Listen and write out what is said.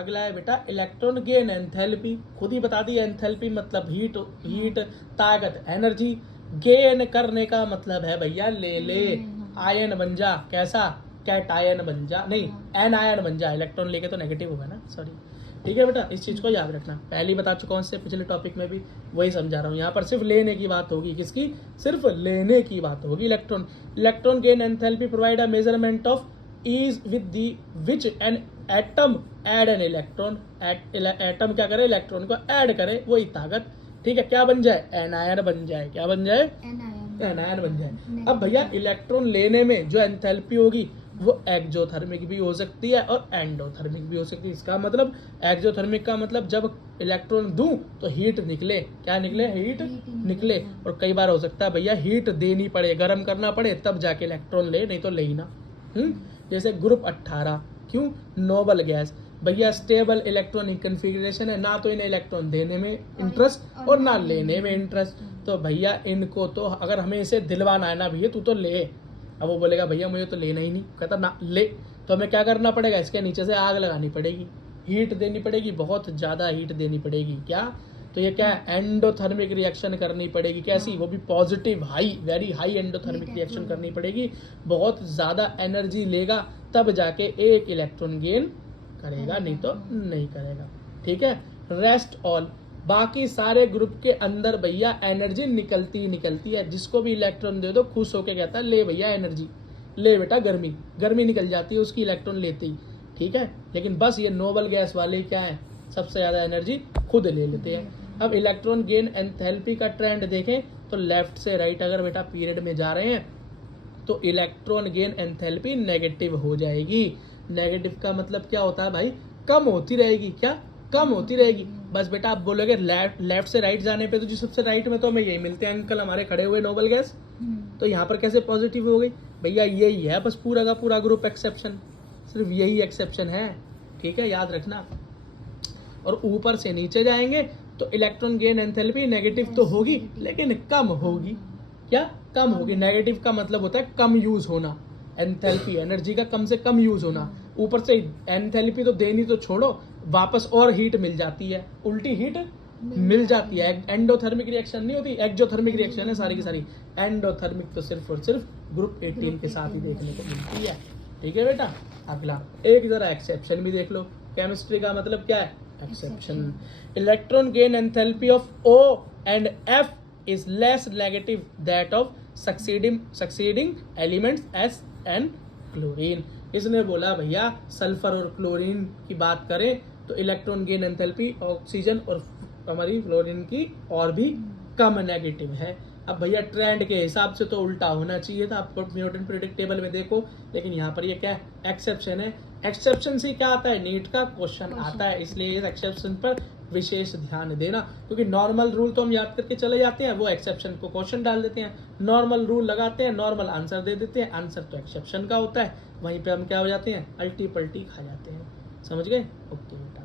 अगला है बेटा इलेक्ट्रॉन गेन एंथैल्पी। खुद ही बता दिया, एंथैल्पी मतलब हीट ताकत, एनर्जी। गेन करने का मतलब है भैया ले आयन बन जा। कैसा? कैट आयन बन जा, नहीं एन आयन बन जा। इलेक्ट्रॉन लेके तो नेगेटिव होगा ना, सॉरी। ठीक है बेटा, इस चीज को याद रखना। पहले बता चुका हूँ इससे पिछले टॉपिक में भी, वही समझा रहा हूँ। यहाँ पर सिर्फ लेने की बात होगी। किसकी? सिर्फ लेने की बात होगी। Electron gain enthalpy provide a measurement of is with the which an atom add an electron. Atom क्या करे? इलेक्ट्रॉन को ऐड करे, वही ताकत। ठीक है, क्या बन जाए? एनायन बन जाए। क्या बन जाए? एनायन बन जाए। अब भैया इलेक्ट्रॉन लेने में जो एंथैल्पी होगी वो एक्जोथर्मिक भी हो सकती है और एंडोथर्मिक भी हो सकती है। इसका मतलब एक्जोथर्मिक का मतलब जब इलेक्ट्रॉन दूं तो हीट निकले। क्या निकले? हीट निकले। और कई बार हो सकता है भैया हीट देनी पड़े, गर्म करना पड़े, तब जाके इलेक्ट्रॉन ले, नहीं तो ले ही ना। जैसे ग्रुप 18, क्यों? Noble gas. भैया स्टेबल इलेक्ट्रॉनिक कन्फिग्रेशन है, ना तो इन्हें इलेक्ट्रॉन देने में इंटरेस्ट और ना लेने में इंटरेस्ट। तो भैया इनको तो अगर हमें इसे दिलवाना है ना भैया तू तो ले। अब वो बोलेगा भैया मुझे तो लेना ही नहीं, कहता ना ले, तो हमें क्या करना पड़ेगा? इसके नीचे से आग लगानी पड़ेगी, हीट देनी पड़ेगी, बहुत ज्यादा हीट देनी पड़ेगी। क्या? तो ये क्या है? एंडोथर्मिक रिएक्शन करनी पड़ेगी। कैसी? वो भी positive, high, very high endothermic reaction करनी पड़ेगी। बहुत ज्यादा एनर्जी लेगा तब जाके एक इलेक्ट्रॉन गेन करेगा, नहीं तो नहीं करेगा। ठीक है, रेस्ट ऑल, बाकी सारे ग्रुप के अंदर भैया एनर्जी निकलती ही निकलती है। जिसको भी इलेक्ट्रॉन दे दो खुश होके कहता है ले भैया एनर्जी, ले बेटा गर्मी निकल जाती है उसकी इलेक्ट्रॉन लेते ही। ठीक है, लेकिन बस ये नोबल गैस वाले क्या है? सबसे ज्यादा एनर्जी खुद ले लेते हैं। अब इलेक्ट्रॉन गेन एंथैल्पी का ट्रेंड देखें तो लेफ्ट से राइट अगर बेटा पीरियड में जा रहे हैं तो इलेक्ट्रॉन गेन एंथैल्पी नेगेटिव हो जाएगी। नेगेटिव का मतलब क्या होता है भाई? कम होती रहेगी। क्या? कम होती रहेगी। बस बेटा आप बोलोगे लेफ्ट से राइट जाने पे तो जी सबसे राइट में तो हमें यही मिलते हैं अंकल हमारे खड़े हुए नोबल गैस। तो यहाँ पर कैसे पॉजिटिव हो गई? भैया यही है बस पूरा का पूरा ग्रुप एक्सेप्शन, सिर्फ यही एक्सेप्शन है। ठीक है, याद रखना। और ऊपर से नीचे जाएंगे तो इलेक्ट्रॉन गेन एंथैल्पी नेगेटिव तो होगी लेकिन कम होगी। क्या? कम होगी। नेगेटिव का मतलब होता है कम यूज होना, एंथैल्पी एनर्जी का कम से कम यूज होना। ऊपर से एंथैल्पी तो देनी तो छोड़ो, वापस और हीट मिल जाती है, उल्टी हीट मिल जाती है। एंडोथर्मिक रिएक्शन नहीं होती, एक्जोथर्मिक रिएक्शन है सारी की सारी। एंडोथर्मिक तो सिर्फ और सिर्फ ग्रुप 18 के साथ ही देखने को मिलती है। ठीक है बेटा, अगला एक जरा एक्सेप्शन भी देख लो। केमिस्ट्री का मतलब क्या है? Exception. Electron gain enthalpy of O and F is less negative that of succeeding elements S and chlorine. इसने बोला भैया सल्फर और क्लोरीन की बात करें तो इलेक्ट्रॉन गेन एंथैल्पी ऑक्सीजन और हमारी फ्लोरीन की और भी कम नेगेटिव है। अब भैया ट्रेंड के हिसाब से तो उल्टा होना चाहिए था, आपको न्यूटन पीरियोडिक टेबल में देखो, लेकिन यहाँ पर ये क्या है? एक्सेप्शन है। एक्सेप्शन से क्या आता है? नीट का क्वेश्चन आता है, इसलिए इस एक्सेप्शन पर विशेष ध्यान देना। क्योंकि नॉर्मल रूल तो हम याद करके चले जाते हैं, वो एक्सेप्शन को क्वेश्चन डाल देते हैं। नॉर्मल रूल लगाते हैं, नॉर्मल आंसर दे देते हैं, आंसर तो एक्सेप्शन का होता है, वहीं पे हम क्या हो जाते हैं? अल्टी पल्टी खा जाते हैं। समझ गए? ओके।